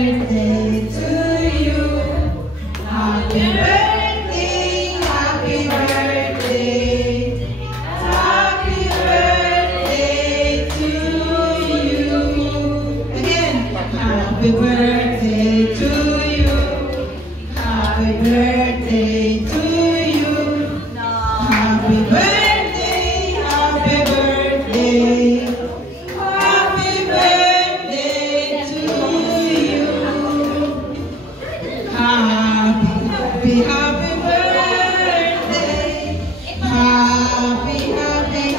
birthday to you. Happy birthday, happy birthday. Happy birthday to you. Again, happy birthday to you. Happy birthday to you. Happy birthday, happy birthday. Happy birthday to you. Happy birthday. Happy birthday. Happy birthday.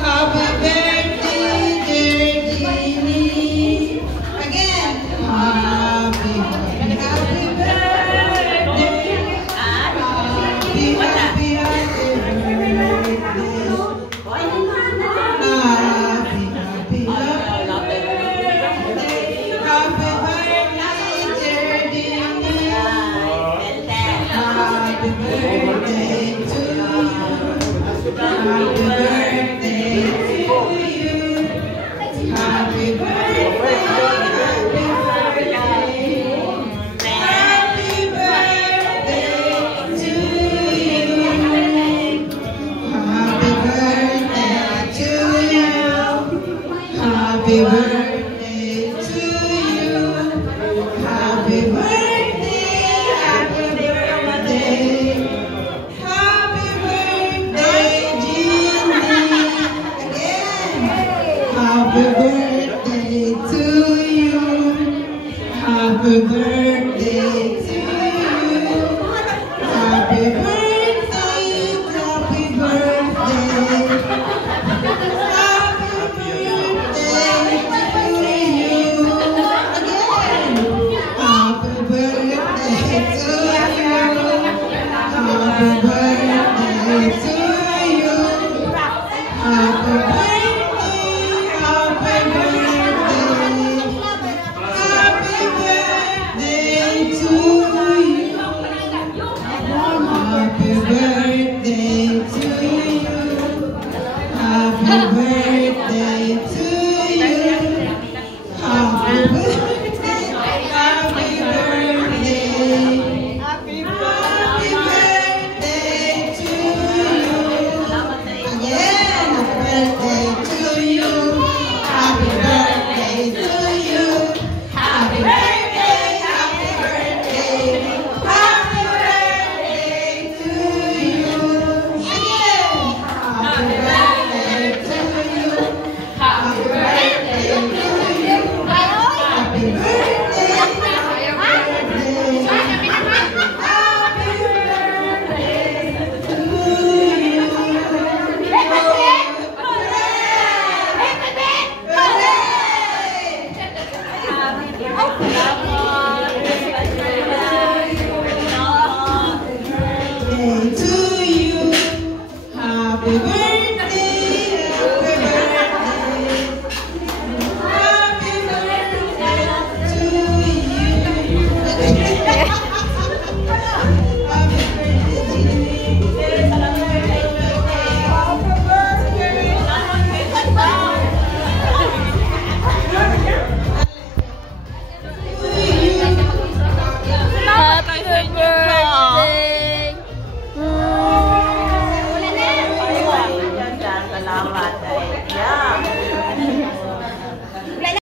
Happy birthday, dear Jeannie. Again, happy birthday. Happy birthday. Happy birthday to you. Happy birthday. Happy birthday to you. Happy birthday to you. Happy birthday to you. Happy birthday. Happy birthday. Happy birthday, Jeannie. Again. Happy birthday to you. Happy birthday to you. Happy birthday. Happy birthday. Happy birthday to you. Again. Happy birthday to you. Happy birthday to you. Happy birthday, happy birthday. Happy birthday to you. Happy birthday to you. Happy birthday to you. Happy birthday, happy birthday. Happy birthday to you. Again, happy birthday to you. Happy birthday to you. Happy birthday, happy birthday. Happy birthday to you. Again, happy birthday to you. Happy birthday to you. Happy birthday, happy birthday. Happy birthday to you. Happy birthday, happy birthday. Happy birthday to you. Happy birthday, Happy birthday! Salamat.